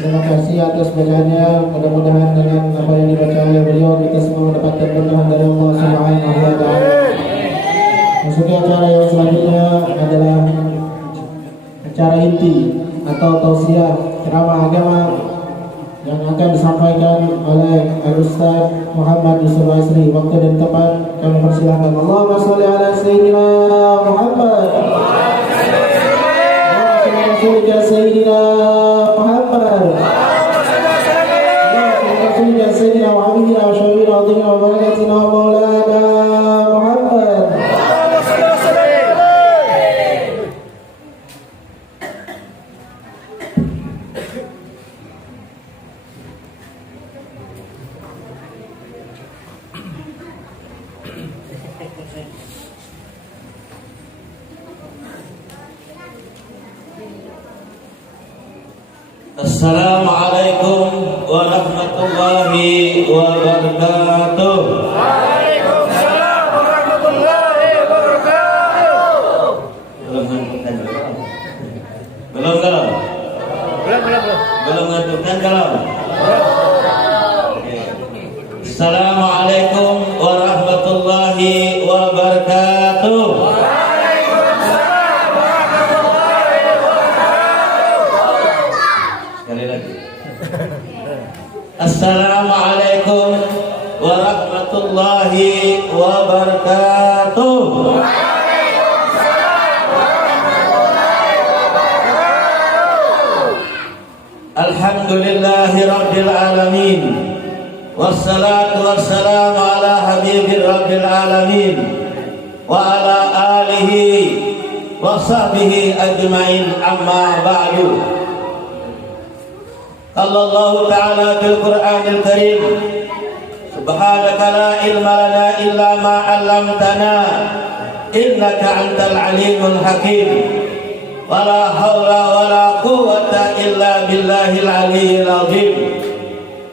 Terima kasih atas bacaannya. Mudah-mudahan dengan apa yang dibaca oleh beliau kita semua mendapatkan berkah dari Allah Subhanahu wa taala. Masuki acara yang selanjutnya adalah acara inti atau tausiah ceramah agama yang akan disampaikan oleh Al-Ustaz Muhammad Yusuf Asri. Waktu dan tempat kami persilahkan. Allahumma sholli ala Sayyidina Muhammad. Allahumma Sayyidina Muhammad. Allahumma Sayyidina wa habibina wa syafi'ina wa dhina wa barakatina wa maulana Muhammad. Assalamualaikum warahmatullahi wabarakatuh. Waalaikumsalam warahmatullahi wabarakatuh. Belum ngantukkan kalau? Assalamualaikum warahmatullahi wabarakatuh. Assalamualaikum warahmatullahi wabarakatuh. Alhamdulillahi rabbil alamin. Wassalatu wassalamu ala habibir rabbil alamin wa ala alihi wa sahbihi ajma'in, amma ba'du. Allah Ta'ala fil Qur'anil Karim, subhanaka la ilma lana illa ma 'allamtana innaka antal alimul hakim. Wala haula wala quwwata illa billahil aliyyil azim.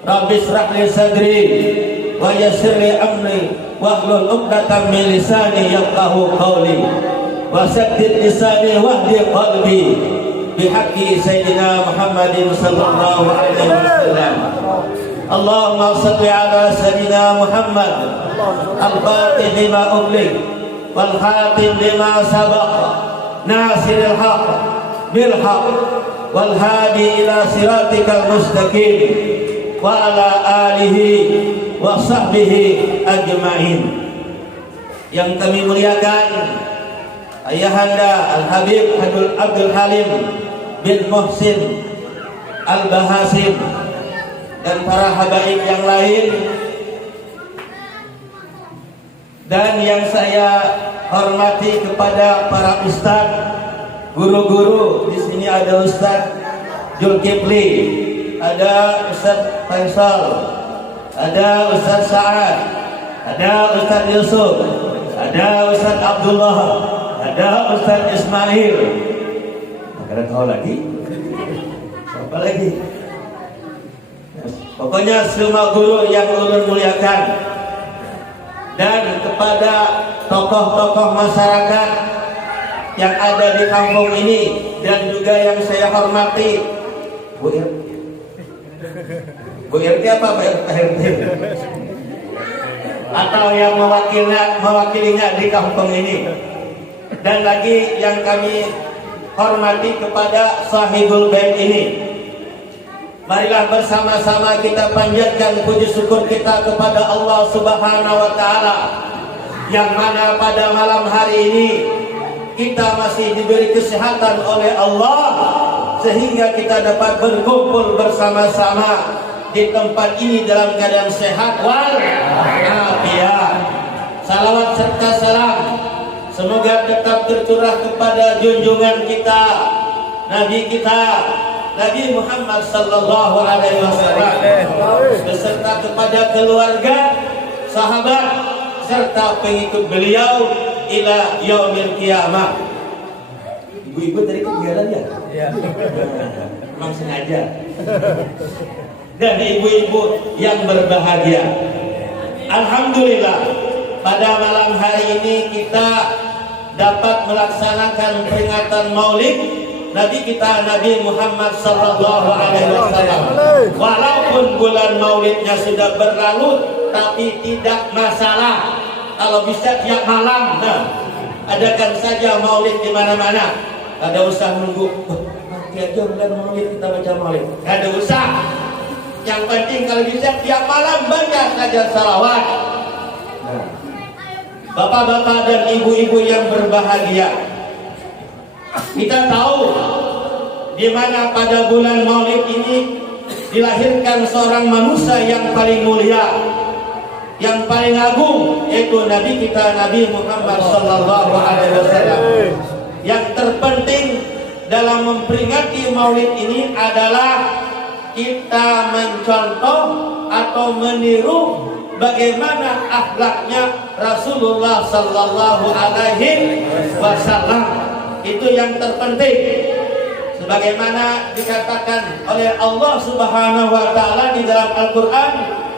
Rabbi shrah li sadri wa yassir li amri wahlul 'uqdatam min lisani yafqahu qawli wa saddid lisani wahdi qalbi bihaqqi sayyidina Muhammadin sallallahu alaihi wasallam. Allahumma shalli ala sayyidina Muhammad al-fatih lima ughliq wal khatim lima sabaq nasiril haqq bil haqq wal hadi ila siratikal mustaqim wa ala alihi wa sahbihi ajma'in. Yang kami muliakan Ayahanda Al-Habib Abdul Halim bin Muhsin Al-Bahasim dan para habaib yang lain, dan yang saya hormati kepada para ustaz, guru-guru. Di sini ada Ustaz Zulkifli, ada Ustaz Faisal, ada Ustaz Sa'ad, ada Ustaz Yusuf, ada Ustaz Abdullah, ada Ustaz Ismail. Ada kau lagi? Siapa lagi? Pokoknya semua guru yang ulun muliakan, dan kepada tokoh-tokoh masyarakat yang ada di kampung ini, dan juga yang saya hormati Bu RT apa Pak RT? Atau yang mewakilinya di kampung ini, dan lagi yang kami hormati kepada sahibul bait ini. Marilah bersama-sama kita panjatkan puji syukur kita kepada Allah Subhanahu wa taala, yang mana pada malam hari ini kita masih diberi kesehatan oleh Allah sehingga kita dapat berkumpul bersama-sama di tempat ini dalam keadaan sehat wal afiat. Salawat serta salam semoga tetap tercurah kepada junjungan kita, Nabi kita, Nabi Muhammad sallallahu alaihi wasallam, beserta kepada keluarga, sahabat, serta pengikut beliau ila yaumil qiyamah. Ibu-ibu tadi ketinggalan ya? Iya. Memang sengaja. Dan ibu-ibu yang berbahagia, alhamdulillah pada malam hari ini kita dapat melaksanakan peringatan Maulid Nabi kita Nabi Muhammad sallallahu alaihi wasallam. Walaupun bulan Maulidnya sudah berlalu, tapi tidak masalah kalau bisa tiap malam. Nah, adakan saja Maulid di mana-mana. Ada usah nunggu nanti aja bulan Maulid kita baca Maulid. Ada usah. Yang penting kalau bisa tiap malam baca saja salawat. Nah, bapak-bapak dan ibu-ibu yang berbahagia, kita tahu di mana pada bulan Maulid ini dilahirkan seorang manusia yang paling mulia, yang paling agung, yaitu Nabi kita Nabi Muhammad sallallahu alaihi wasallam. Yang terpenting dalam memperingati Maulid ini adalah kita mencontoh atau meniru bagaimana akhlaknya Rasulullah sallallahu alaihi wasallam. Itu yang terpenting. Sebagaimana dikatakan oleh Allah Subhanahu wa taala di dalam Al-Qur'an,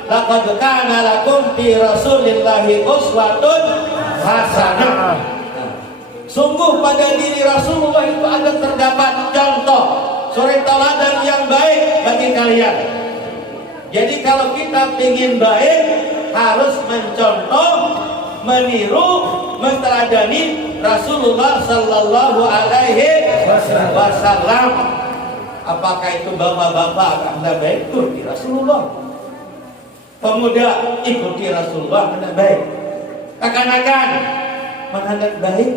laqad kana lakum fi Rasulillahi uswatun hasanah. Sungguh pada diri Rasulullah itu ada terdapat contoh, suri teladan yang baik bagi kalian. Jadi kalau kita ingin baik, harus mencontoh, meniru, menteladani Rasulullah sallallahu alaihi wasallam. Apakah itu bapak-bapak Anda baik? Ikuti Rasulullah. Pemuda, ikuti Rasulullah, Anda baik. Akan-akan menghadap baik,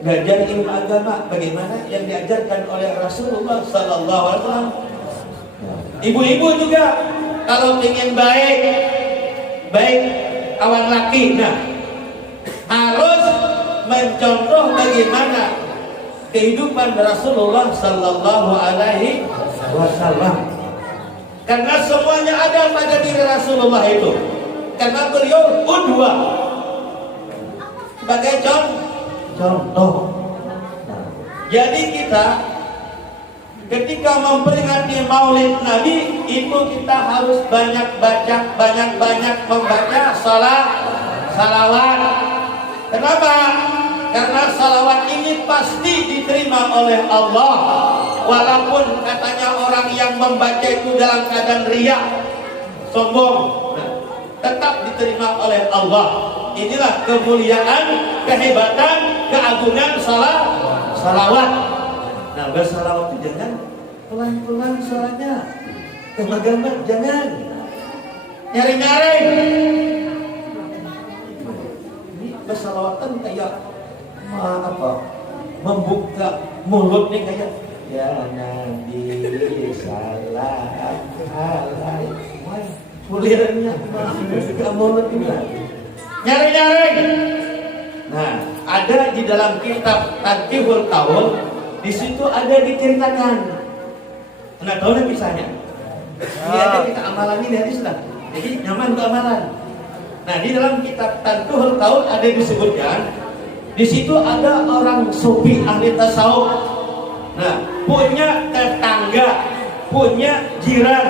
belajar ilmu agama bagaimana yang diajarkan oleh Rasulullah sallallahu alaihi wasallam. Ibu-ibu juga kalau ingin baik awan laki, nah harus mencontoh bagaimana kehidupan Rasulullah sallallahu alaihi wasallam. Karena semuanya ada pada diri Rasulullah itu. Karena beliau qudwah, sebagai contoh. Jadi kita ketika memperingati Maulid Nabi itu kita harus banyak membaca salawat. Kenapa? Karena salawat ini pasti diterima oleh Allah. Walaupun katanya orang yang membaca itu dalam keadaan riya, sombong, tetap diterima oleh Allah. Inilah kemuliaan, kehebatan, keagungan salawat. Nah, bersalawat itu jangan pelan-pelan suaranya, gemar-gemar jangan, nyari-nyari. Ini bersalawatan kayak membuka mulut nih kayak ya Nabi salam alaihi. Kulirnya buka mulut ini. Nyari-nyari. Nah, ada di dalam kitab Tadbihul Qaul, di situ ada diceritakan. Nah, tahu nih misalnya. Ini ada kita amalan ini hadis lah. Jadi nyaman untuk amalan. Nah, di dalam kitab Tadbihul Qaul ada disebutkan, di situ ada orang sufi ahli tasawuf. Nah, punya tetangga, punya jiran.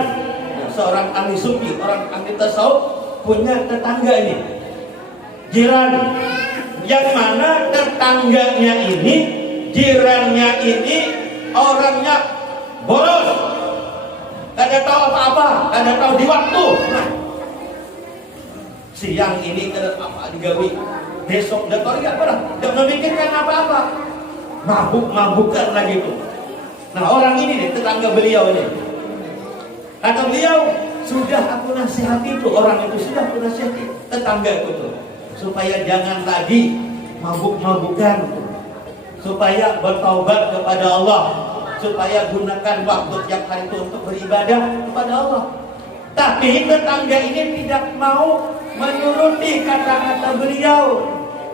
Nah, seorang ahli sufi, orang ahli tasawuf punya tetangga ini, jiran, yang mana tetangganya ini, jirannya ini orangnya boros, tidak tahu apa-apa, tidak tahu di waktu. Nah, siang ini tidak apa digawi, besok tidak tahu apa, tidak memikirkan apa-apa, mabuk-mabukan lagi itu. Nah, orang ini nih, tetangga beliau ini, kata beliau, sudah aku nasihati itu, orang itu sudah aku nasihati tetangga itu tuh, supaya jangan lagi mabuk-mabukan, supaya bertaubat kepada Allah, supaya gunakan waktu tiap hari itu untuk beribadah kepada Allah. Tapi tetangga ini tidak mau menuruti kata-kata beliau,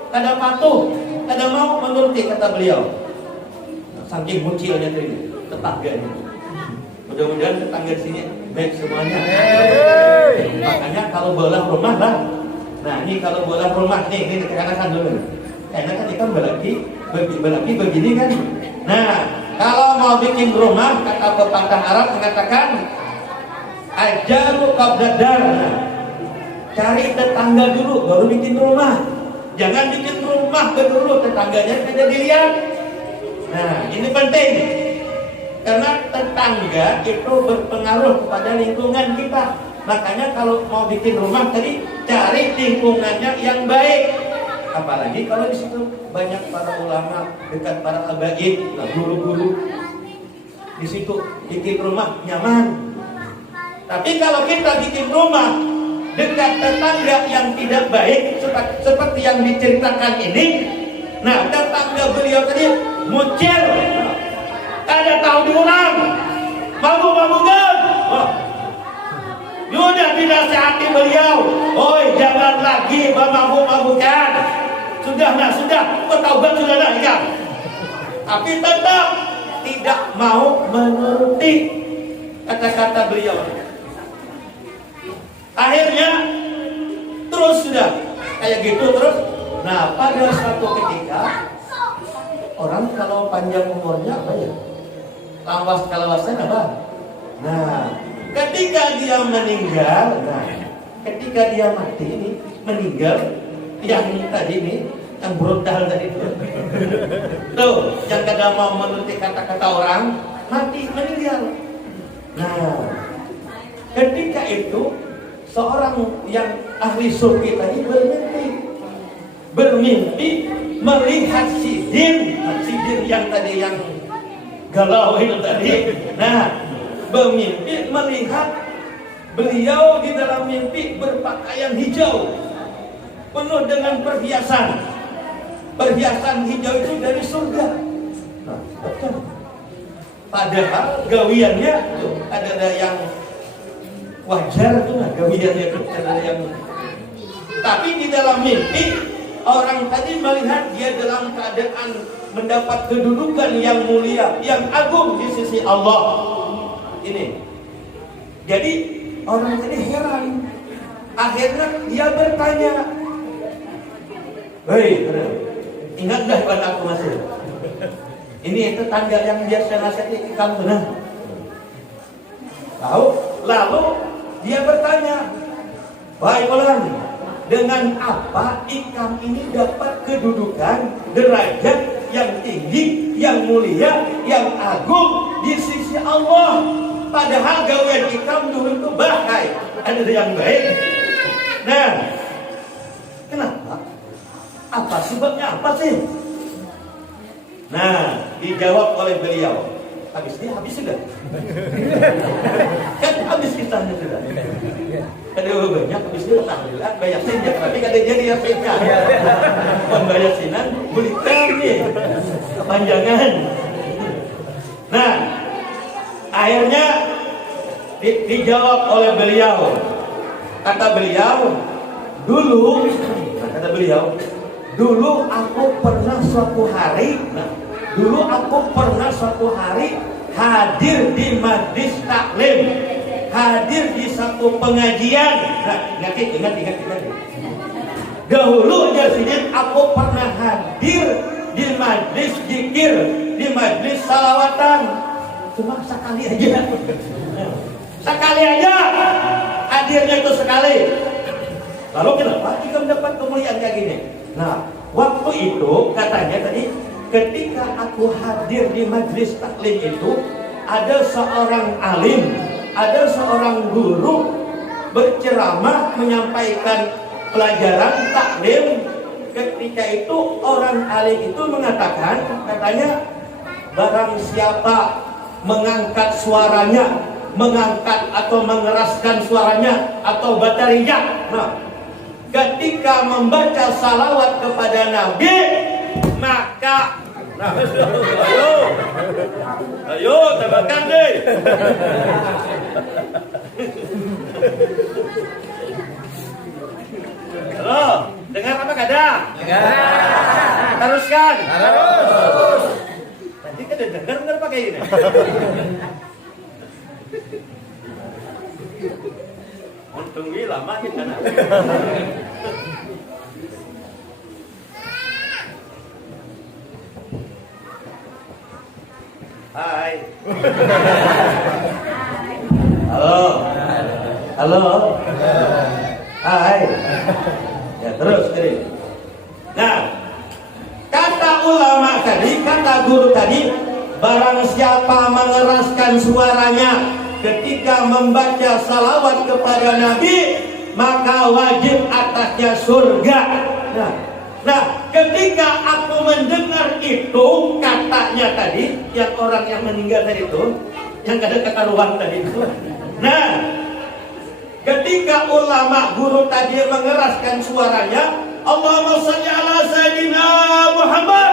kada patuh, kada mau menuruti kata beliau. Saking muncilnya ini tetangga ini. Mudah-mudahan tetangga di sini baik semuanya. Makanya kalau bola rumah lah. Nah, ini kalau bola rumah nih, ini tekan-tekan dulu. Karena kan ikan belaki begini kan. Nah, kalau mau bikin rumah, kata pepatah Arab mengatakan ajaru qabla dar. Cari tetangga dulu baru bikin rumah. Jangan bikin rumah dulu tetangganya tidak dilihat. Nah, ini penting. Karena tetangga itu berpengaruh kepada lingkungan kita. Makanya kalau mau bikin rumah tadi cari lingkungannya yang baik. Apalagi kalau di situ banyak para ulama, dekat para habaib, guru-guru. Di situ bikin rumah nyaman. Tapi kalau kita bikin rumah dekat tetangga yang tidak baik seperti yang diceritakan ini, nah tetangga beliau tadi mucil, ada tahu diulang, mabuk-mabukan. Sudah dinasihati beliau, oi jangan lagi mabuk-mabukan. Sudah, bertaubat sudah dah ya. Tapi tetap tidak mau menuruti kata-kata beliau. Akhirnya terus sudah kayak gitu terus. Nah pada suatu ketika orang kalau panjang umurnya apa ya? Lawas kalawasan apa? Nah ketika dia meninggal, ketika dia mati ini meninggal, yang tadi ini, yang brutal tadi itu, tuh yang kadang mau menuruti kata-kata orang, mati meninggal. Nah ketika itu seorang yang ahli surga tadi bermimpi melihat Sidin yang tadi yang galau itu tadi. Nah, bermimpi melihat beliau di dalam mimpi berpakaian hijau, penuh dengan perhiasan. Perhiasan hijau itu dari surga. Nah, padahal gawiannya ada yang wajar tuh gawiannya itu ada yang. Tapi di dalam mimpi orang tadi melihat dia dalam keadaan mendapat kedudukan yang mulia, yang agung di sisi Allah. Ini. Jadi orang tadi heran. Akhirnya dia bertanya, hei, ingat dah pada aku masih. Ini tetangga yang biasa nasihati kamu benar. Tahu? Lalu dia bertanya, wahai Fulan, dengan apa Ikam ini dapat kedudukan, derajat yang tinggi, yang mulia, yang agung di sisi Allah? Padahal gawean Ikam dulu itu bahaya, ada yang baik. Nah, kenapa? Apa sebabnya? Apa sih? Nah, dijawab oleh beliau. Habis sudah. Kan habis kisahnya sudah. Ada banyak habis itu alhamdulillah banyak senja tapi kada jadi apa-apa. Pembayar sinan belikan nih kepanjangan. Nah, akhirnya dijawab oleh beliau. Kata beliau, dulu aku pernah suatu hari hadir di majlis taklim, hadir di satu pengajian. Nah, ingat. Dahulu jadinya aku pernah hadir di majlis zikir, di majlis salawatan. Cuma sekali aja hadirnya itu sekali. Lalu kenapa kita mendapat kemuliaan kayak gini? Nah, waktu itu katanya tadi ketika aku hadir di majlis taklim itu ada seorang alim, ada seorang guru berceramah menyampaikan pelajaran taklim. Ketika itu orang alim itu mengatakan, katanya barang siapa mengangkat suaranya, mengangkat atau mengeraskan suaranya atau batarijak, nah, ketika membaca salawat kepada Nabi, maka ayo tambahkan deh. Halo, dengar apa kada? Dengar. Teruskan. Terus. Tadi kada dengar pakai ini. Untung lama kita nak. Hai. Halo. Hai. Ya terus kiri. Nah, kata ulama tadi, kata guru tadi, barang siapa mengeraskan suaranya ketika membaca salawat kepada Nabi, maka wajib atasnya surga. Nah, ketika aku mendengar itu katanya tadi, yang orang yang meninggal tadi itu, yang ada kekaruan tadi itu. Nah, ketika ulama guru tadi mengeraskan suaranya, Allahumma shalli ala Sayyidina Muhammad.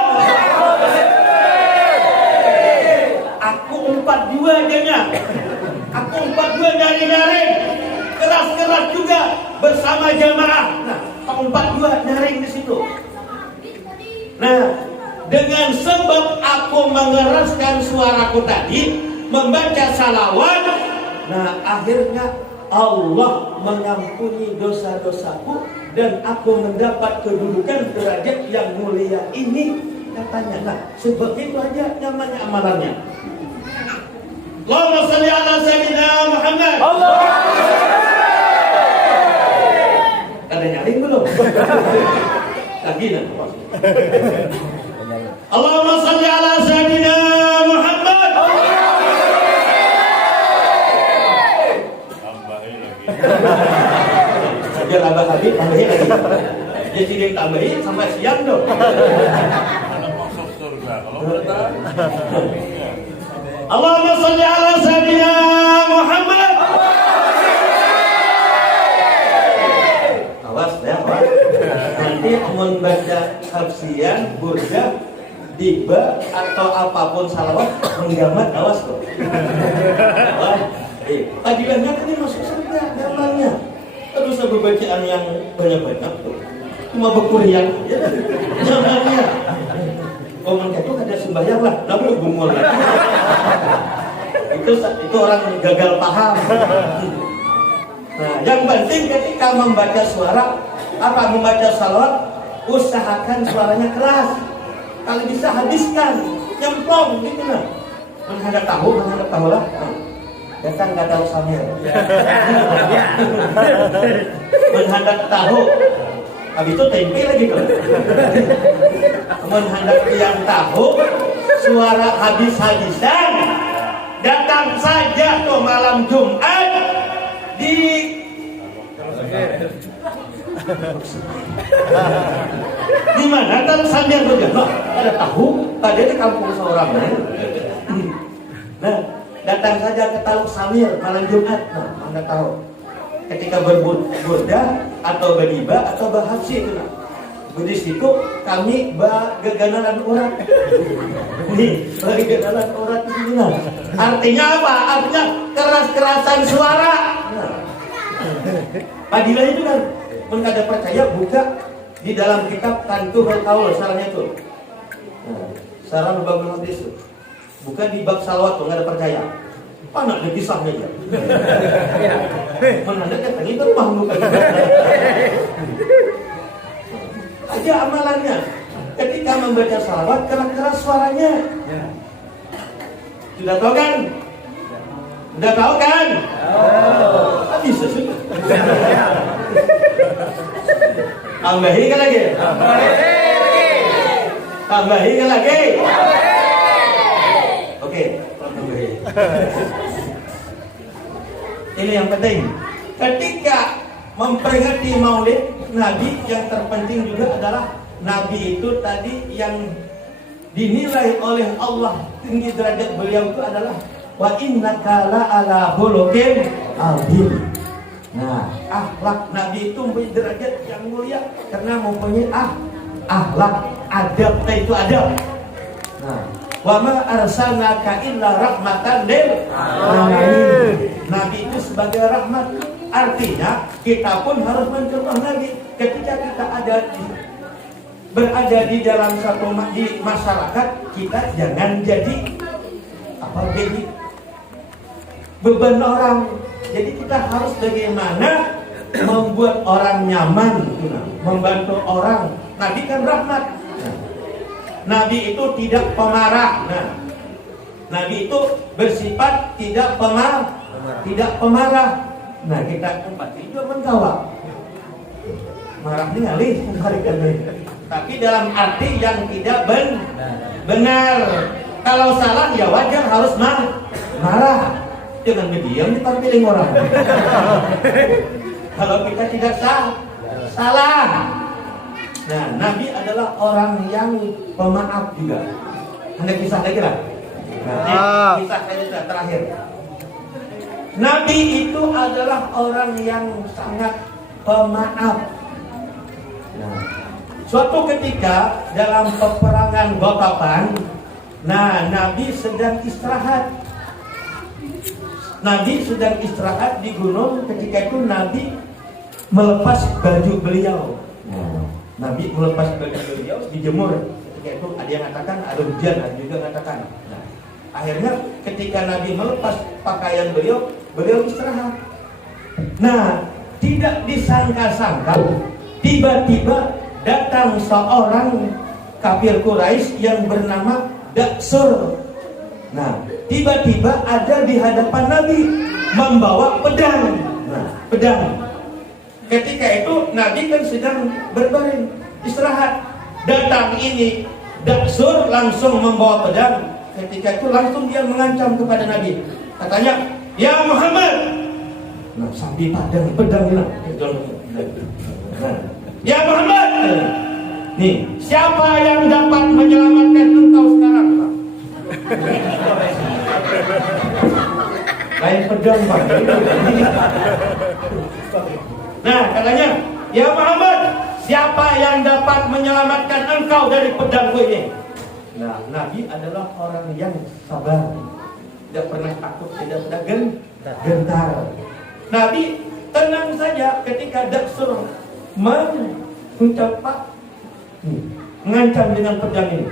Aku 42 jadinya. Aku 42 nyaring-nyaring. Keras-keras juga bersama jamaah. Nah, 42 nyaring di situ. Nah, dengan sebab aku mengeraskan suaraku tadi, membaca salawat, nah akhirnya Allah mengampuni dosa-dosaku dan aku mendapat kedudukan derajat yang mulia ini, katanya. Nah, sebab itu aja namanya amalannya. Allahumma shalli ala Sayyidina Muhammad. Ada nyaring belum? Lagi nak. Allahumma shalli ala Sayyidina Muhammad. Biar abah habis tambahin lagi. Dia tidak tambahin sampai siang dong. Allahumma shalli ala Sayyidina Muhammad. Awas ya, awas. Nanti membaca hafsian, burdah, diba atau apapun salawat menggambar, awas kok. Padilannya tadi masuk surga gambarnya. Terus bacaan yang banyak-banyak tuh. Cuma berkuliah aja gambarnya. Oh, mereka itu ada sembahyang lah, lalu bungul lagi. Itu orang gagal paham. Nah, yang penting ketika membaca membaca salawat, usahakan suaranya keras. Kalau bisa habiskan, nyemplung gitu nah. Menghadap tahu lah. Datang nggak tahu samir. Menghadap tahu. Habis itu tempe lagi kan. Menghadap yang tahu, suara habis-habisan. Datang saja tuh malam Jumat di mana tahu sambil berjalan. Ada tahu, tadi di kampung seorang. Nah, datang saja ke Taluk Samir malam Jumat. Nah, Anda tahu. Ketika berburdah atau beriba atau bahasi itu nah. Di situ kami geganalan orang. Nih, geganalan orang di sini nah. Artinya apa? Artinya keras-kerasan suara. Nah. Padilah itu kan, pun ada percaya buka di dalam kitab Kantuhul Qaul salahnya itu. Nah, salah babul hadis itu. Bukan di bab salawat tuh nggak ada percaya. Mana ada kisahnya ya? Mana ada kan itu mah bukan. Aja amalannya. Ketika membaca salawat keras suaranya. Sudah tahu kan? Sudah tahu kan? Oh. Bisa sudah. Tambahin kan lagi? Tambahin kan lagi? Oke, tambahin. Ini yang penting. Ketika memperingati Maulid Nabi, yang terpenting juga adalah Nabi itu tadi yang dinilai oleh Allah tinggi derajat beliau itu adalah wa innaka la'ala khuluqin azim. Nah, akhlak Nabi itu mempunyai derajat yang mulia karena mempunyai akhlak, adab itu adab. Nah, wa ma arsalnaka illa rahmatan lil alamin. Nabi itu sebagai rahmat. Artinya kita pun harus mencontoh Nabi ketika kita berada di dalam satu masyarakat, kita jangan jadi beban orang. Jadi kita harus bagaimana membuat orang nyaman, membantu orang. Nabi kan rahmat. Nabi itu tidak pemarah. Nabi itu bersifat tidak pemarah. Nah, kita empati juga menjawab. Marah ini ngalih, tapi dalam arti yang tidak benar. Kalau salah ya wajar harus marah. Jangan berdiam ditampilin orang. Kalau kita tidak salah. Nah, Nabi adalah orang yang pemaaf juga. Anda kisah lagi lah. Nah, kisah saya terakhir. Nabi itu adalah orang yang sangat pemaaf. Nah, suatu ketika dalam peperangan Ghatafan, nah Nabi sedang istirahat. Nabi sedang istirahat di gunung. Ketika itu Nabi melepas baju beliau. Nabi melepas baju beliau dijemur. Ketika itu ada yang mengatakan ada hujan, ada juga mengatakan. Nah, akhirnya ketika Nabi melepas pakaian beliau, beliau istirahat. Nah, tidak disangka-sangka tiba-tiba datang seorang kafir Quraisy yang bernama Daksur. Nah, tiba-tiba ada di hadapan Nabi membawa pedang. Nah, pedang. Ketika itu Nabi kan sedang berbaring istirahat. Datang ini Daksur langsung membawa pedang. Ketika itu langsung dia mengancam kepada Nabi. Katanya, "Ya Muhammad." Nah, sambil pedang nah. "Ya Muhammad. Nih, siapa yang dapat menyelamatkan engkau sekarang?" Lain pedang, Pak. Nah, katanya, "Ya Muhammad, siapa yang dapat menyelamatkan engkau dari pedangku ini?" Nah, Nabi adalah orang yang sabar, tidak pernah takut, tidak pernah gentar. Nabi tenang saja ketika Daksur mengancam dengan pedang ini.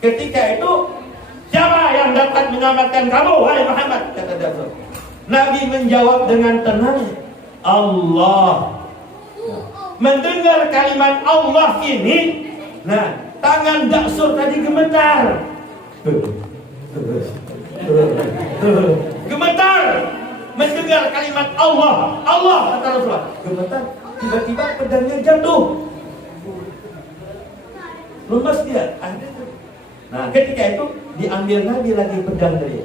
Ketika itu, "Siapa yang dapat menyelamatkan kamu, wahai Muhammad?" kata Daksur. Nabi menjawab dengan tenang, "Allah." Mendengar kalimat Allah ini, nah, tangan Daksur tadi gemetar. Gemetar mendengar kalimat Allah. Allah kata Rasulullah. Gemetar, tiba-tiba pedangnya jatuh. Lemas dia. Nah, ketika itu diambil Nabi lagi pedang dari.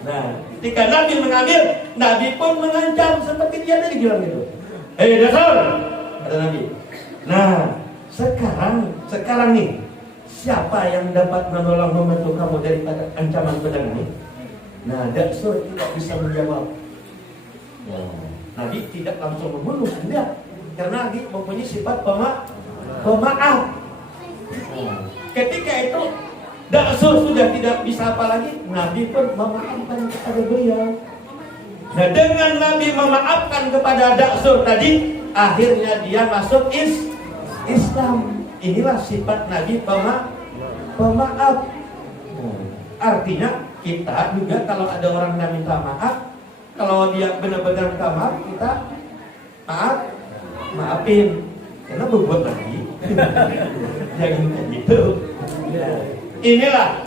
Nah, ketika Nabi mengambil, Nabi pun mengancam seperti dia tadi bilang itu. Daksur, kata Nabi. Nah, sekarang nih, siapa yang dapat menolong membantu kamu daripada ancaman pedang ini? Nah, Daksur tidak bisa menjawab. Nabi tidak langsung membunuh, tidak. Karena Nabi mempunyai sifat pemaaf. Ketika itu Daksur sudah tidak bisa apa lagi, Nabi pun memaafkan kepada beliau. Nah, dengan Nabi memaafkan kepada Daksur tadi, akhirnya dia masuk Islam. Inilah sifat Nabi pemaaf. Artinya kita juga kalau ada orang yang minta maaf, kalau dia benar-benar minta maaf, kita maafin. Karena berbuat lagi. Jangan kayak gitu. Inilah,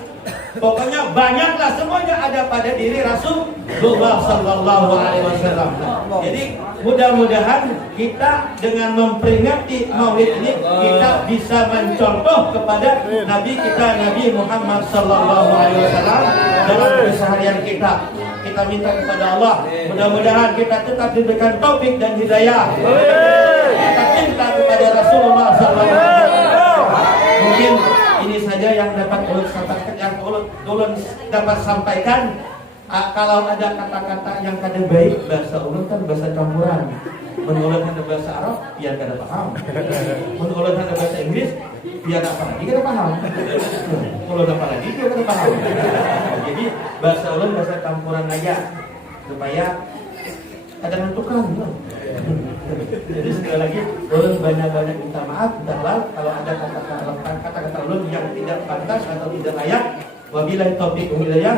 pokoknya banyaklah, semuanya ada pada diri Rasulullah Sallallahu Alaihi Wasallam. Jadi mudah-mudahan kita dengan memperingati Maulid ini kita bisa mencontoh kepada Nabi kita, Nabi Muhammad Sallallahu Alaihi Wasallam dalam keseharian kita. Kita minta kepada Allah, mudah-mudahan kita tetap diberikan taufik dan hidayah. Kita cinta kepada Rasulullah Sallallahu Alaihi Wasallam. Mungkin ini saja yang dapat ulun dapat sampaikan. Kalau ada kata-kata yang kada baik, bahasa ulun kan bahasa campuran. Menurut ada bahasa Arab, biar kada paham. Menurut ada bahasa Inggris, biar apa lagi kada paham. Menurut apa lagi biar kada paham. Jadi bahasa ulun bahasa campuran aja supaya ada menentukan. Jadi sekali lagi, ulun banyak-banyak minta maaf, kalau ada kata-kata ulun yang tidak pantas atau tidak layak. Wabillahi taufiq wal hidayah.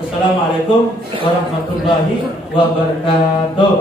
Assalamualaikum warahmatullahi wabarakatuh.